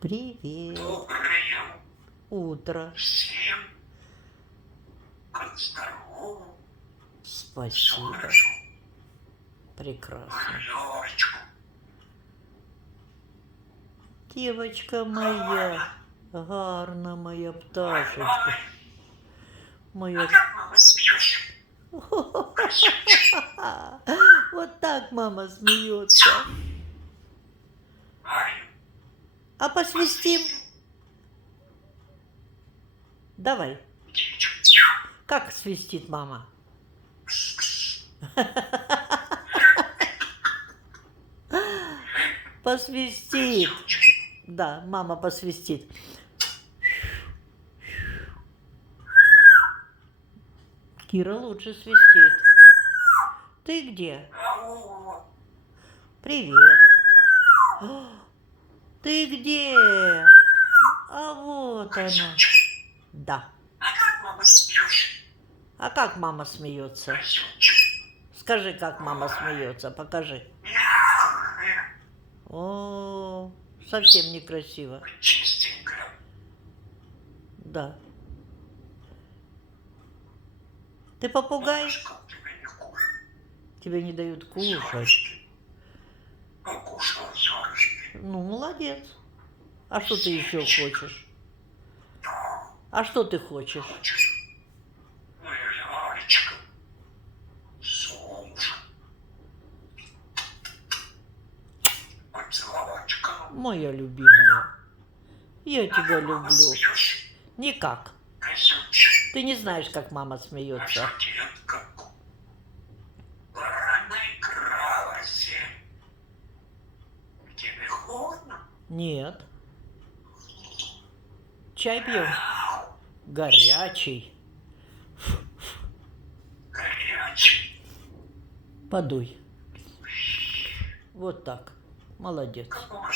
Привет. Доброе Утро. всем. Как здорово. Все Спасибо. хорошо. Прекрасно. Лёрочку. Девочка моя, гарна моя пташечка. Моя... Как мама смеешься? Вот так мама смеется. Ай, А посвистим? Давай. Как свистит мама? Посвистит. Да, мама посвистит. Кира лучше свистит. Ты где? Привет. Ты где? А вот она. Да. А как мама смеешься? А как мама смеется? Скажи, как мама смеется, покажи. О, совсем некрасиво. Чистенькая. Да. Ты попугай? Мамушка, тебя не кушай. Тебе не дают кушать. Зёрочки. Покушала зёрочки. Ну, молодец. А что ты еще хочешь? Да, А что ты хочешь? хочешь? Моя Лёрочка. Солнышко. Поцеловочка. Моя любимая. Я тебя Мама люблю. смеешься? Никак. Козёчек. Ты не знаешь, как мама смеется. Наша детка рано игралась. Тебе холодно? Нет. Чай пьем? Горячий. Горячий. Подуй. Вот так. Молодец. Как мама